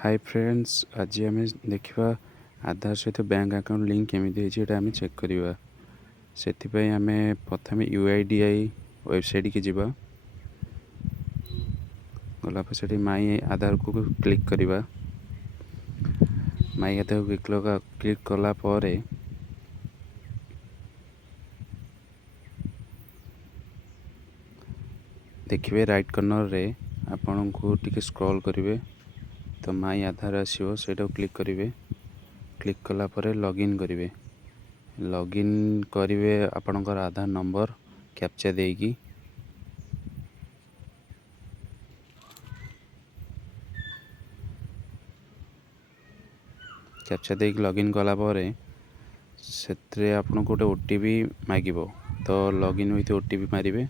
Hi friends, आज आम देखा आधार सहित बैंक अकाउंट लिंक केमी होता चेक करवा से आम प्रथम UIDAI वेबसाइट की जीवा गलाप से माई आधार को क्लिक करवा। माई आधार को क्लिक कला देखिए राइट कॉर्नर रे आपण को टिके स्क्रॉल करेंगे तो माई आधार आसो से क्लिक करेंगे। क्लिक कला परे लॉगिन करेंगे। लॉगिन करेंगे आपणकर आधार नंबर कैप्चा देगी कैप्चा दे लॉगिन कला परे से आपन को गोटे OTP मागिबो तो लॉगिन विथ OTP मारिबे।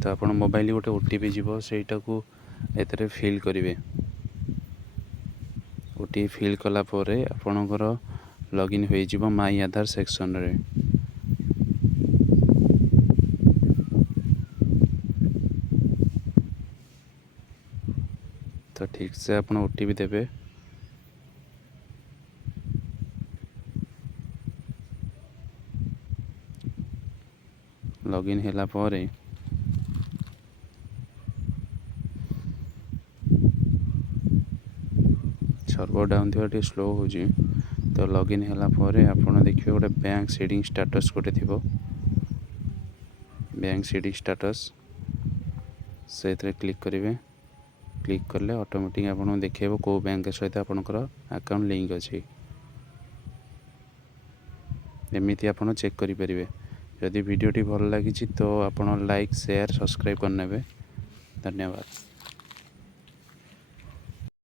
तो आप मोबाइल गोटे OTP जीवो सेटा को एतरे फिल करेंगे। OTP फिल कला परे आपणकर लॉगिन हो जीवो माई आधार सेक्शन रे। तो ठीक से आप OTP देवे। लॉगिन होला परे सर्वर डाउन थी स्लो हो तो लॉगिन होला परे आपण देखिए गोटे बैंक सेटिंग स्टेटस गोटे थी बैंक सेटिंग स्टेटस से क्लिक करेंगे। क्लिक कले ऑटोमेटिक आपको देखेबो को बैंक सहित आपनकर अकाउंट लिंक अच्छी एमती आप चेक करेंगे। जदि वीडियोटी भल लगी तो आप लाइक शेयर सब्सक्राइब करने। धन्यवाद।